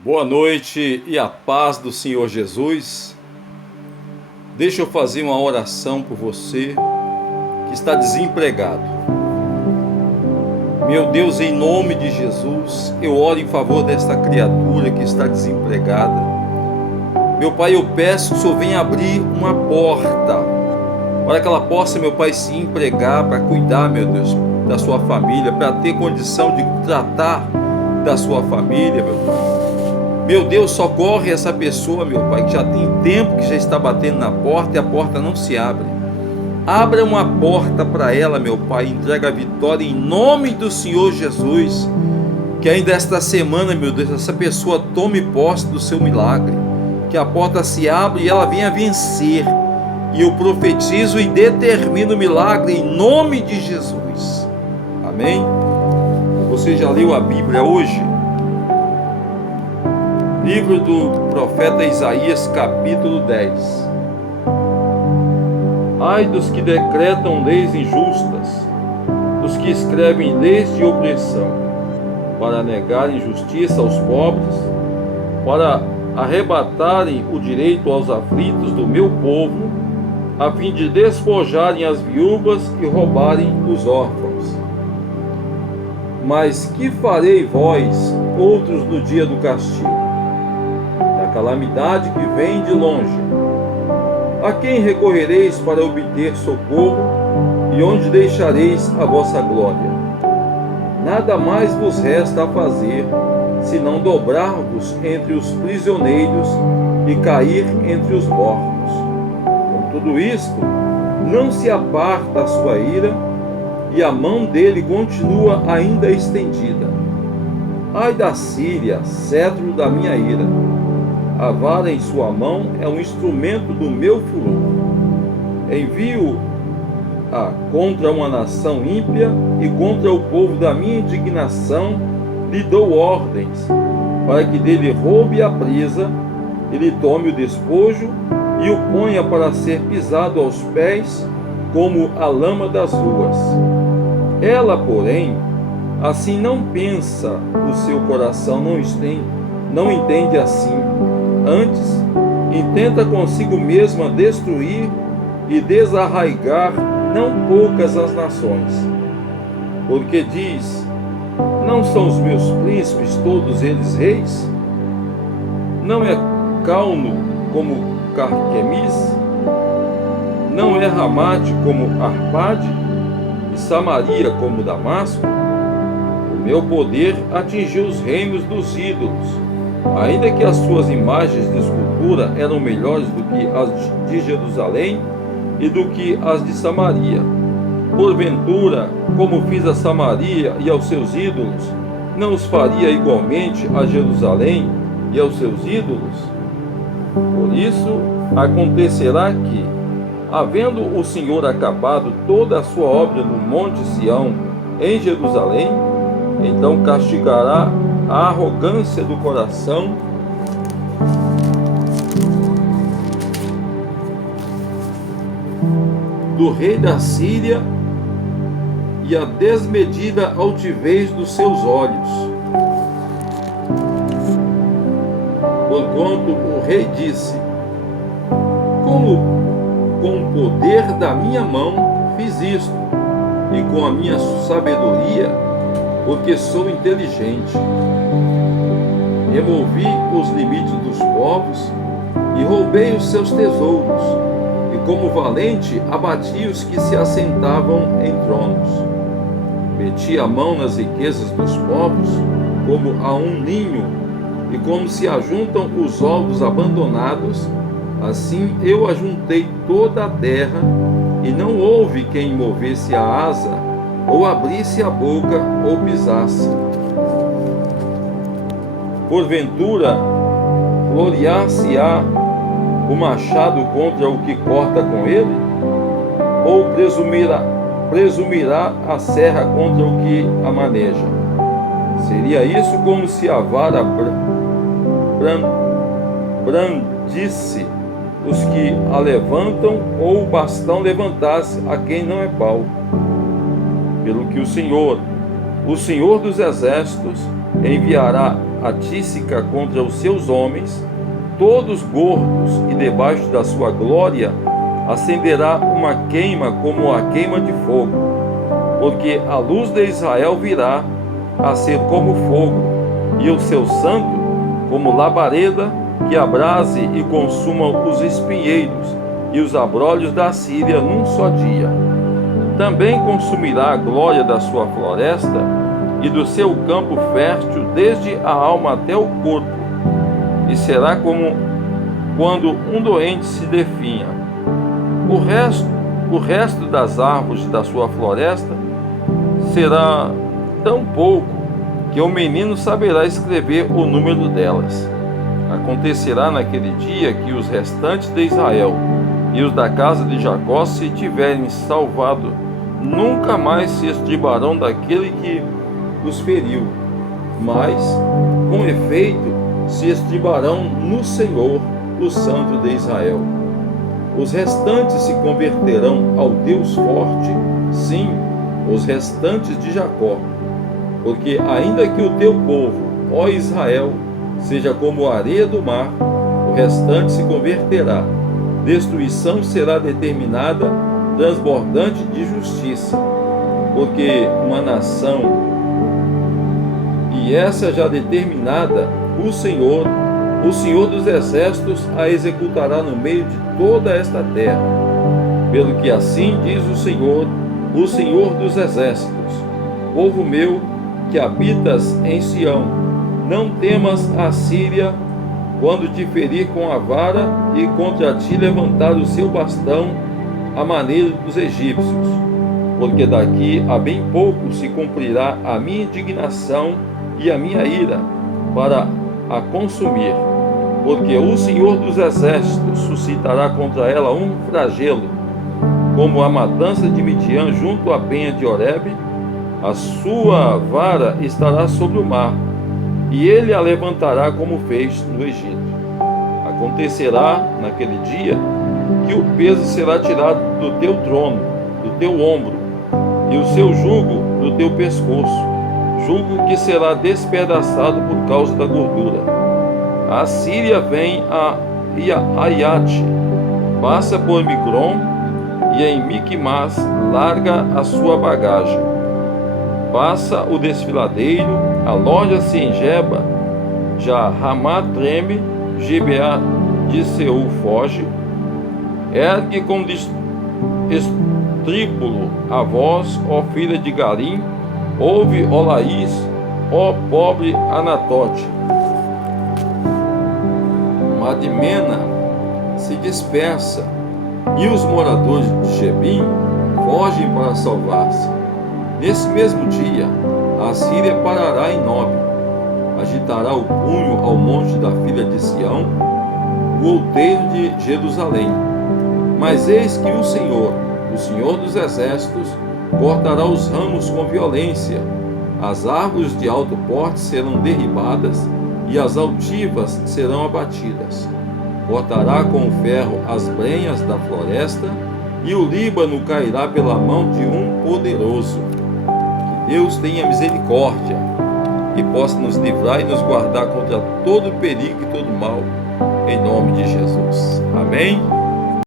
Boa noite e a paz do Senhor Jesus. Deixa eu fazer uma oração por você que está desempregado. Meu Deus, em nome de Jesus, eu oro em favor desta criatura que está desempregada. Meu Pai, eu peço que o Senhor venha abrir uma porta para que ela possa, meu Pai, se empregar, para cuidar, meu Deus, da sua família, para ter condição de tratar da sua família, meu Pai. Meu Deus, socorre essa pessoa, meu Pai, que já tem tempo que já está batendo na porta e a porta não se abre. Abra uma porta para ela, meu Pai, entrega a vitória em nome do Senhor Jesus. Que ainda esta semana, meu Deus, essa pessoa tome posse do seu milagre. Que a porta se abra e ela venha vencer. E eu profetizo e determino o milagre em nome de Jesus. Amém? Você já leu a Bíblia hoje? Livro do profeta Isaías, capítulo 10. Ai dos que decretam leis injustas, dos que escrevem leis de opressão, para negarem justiça aos pobres, para arrebatarem o direito aos aflitos do meu povo, a fim de despojarem as viúvas e roubarem os órfãos. Mas que farei vós, outros, no dia do castigo, da calamidade que vem de longe? A quem recorrereis para obter socorro, e onde deixareis a vossa glória? Nada mais vos resta a fazer, senão dobrar-vos entre os prisioneiros e cair entre os mortos. Com tudo isto, não se aparta a sua ira, e a mão dele continua ainda estendida. Ai da Síria, cetro da minha ira! A vara em sua mão é um instrumento do meu furor. Envio-a contra uma nação ímpia e contra o povo da minha indignação lhe dou ordens, para que dele roube a presa, e lhe tome o despojo e o ponha para ser pisado aos pés como a lama das ruas. Ela, porém, assim não pensa, o seu coração não entende assim. Antes, intenta consigo mesma destruir e desarraigar não poucas as nações. Porque diz: não são os meus príncipes todos eles reis? Não é Calno como Carquemis? Não é Ramate como Arpade? E Samaria como Damasco? O meu poder atingiu os reinos dos ídolos, ainda que as suas imagens de escultura eram melhores do que as de Jerusalém e do que as de Samaria. Porventura, como fiz a Samaria e aos seus ídolos, não os faria igualmente a Jerusalém e aos seus ídolos? Por isso, acontecerá que, havendo o Senhor acabado toda a sua obra no monte Sião, em Jerusalém, então castigará a arrogância do coração do rei da Síria e a desmedida altivez dos seus olhos. Porquanto o rei disse: como com o poder da minha mão fiz isto, e com a minha sabedoria, porque sou inteligente. Removi os limites dos povos e roubei os seus tesouros, e como valente abati os que se assentavam em tronos. Meti a mão nas riquezas dos povos, como a um ninho, e como se ajuntam os ovos abandonados, assim eu ajuntei toda a terra, e não houve quem movesse a asa, ou abrisse a boca, ou pisasse. Porventura, gloriar-se-á o machado contra o que corta com ele? Ou presumirá a serra contra o que a maneja? Seria isso como se a vara brandisse os que a levantam, ou o bastão levantasse a quem não é pau. Pelo que o Senhor dos exércitos, enviará a tísica contra os seus homens, todos gordos, e debaixo da sua glória acenderá uma queima como a queima de fogo, porque a luz de Israel virá a ser como fogo, e o seu santo como labareda que abrase e consuma os espinheiros e os abrolhos da Síria num só dia. Também consumirá a glória da sua floresta e do seu campo fértil desde a alma até o corpo, e será como quando um doente se definha. O resto das árvores da sua floresta será tão pouco que o menino saberá escrever o número delas. Acontecerá naquele dia que os restantes de Israel e os da casa de Jacó, se tiverem salvado, nunca mais se estribarão daquele que os feriu, mas, com efeito, se estribarão no Senhor, o Santo de Israel. Os restantes se converterão ao Deus forte, sim, os restantes de Jacó, porque ainda que o teu povo, ó Israel, seja como a areia do mar, o restante se converterá. Destruição será determinada, transbordante de justiça, porque uma nação, e essa já determinada, o Senhor dos exércitos, a executará no meio de toda esta terra. Pelo que assim diz o Senhor dos exércitos: povo meu, que habitas em Sião, não temas a Síria, quando te ferir com a vara e contra ti levantar o seu bastão, à maneira dos egípcios, porque daqui a bem pouco se cumprirá a minha indignação e a minha ira, para a consumir, porque o Senhor dos exércitos suscitará contra ela um flagelo, como a matança de Midian junto à penha de Horebe. A sua vara estará sobre o mar, e ele a levantará como fez no Egito. Acontecerá naquele dia que o peso será tirado do teu trono, do teu ombro, e o seu jugo do teu pescoço, jugo que será despedaçado por causa da gordura. A Síria vem a Aiate, passa por Migron, e em Miquimás larga a sua bagagem. Passa o desfiladeiro, aloja-se em Geba, já Ramá treme, Gibeá de Seul foge. Ergue com estríbulo a voz, ó filha de Garim, ouve, ó Laís, ó pobre Anatote. Madmena se dispersa, e os moradores de Gebim fogem para salvar-se. Nesse mesmo dia, a Síria parará em Nob, agitará o punho ao monte da filha de Sião, o outeiro de Jerusalém. Mas eis que o Senhor dos exércitos, cortará os ramos com violência, as árvores de alto porte serão derribadas, e as altivas serão abatidas. Cortará com o ferro as brenhas da floresta, e o Líbano cairá pela mão de um poderoso. Que Deus tenha misericórdia, que possa nos livrar e nos guardar contra todo perigo e todo mal, em nome de Jesus. Amém?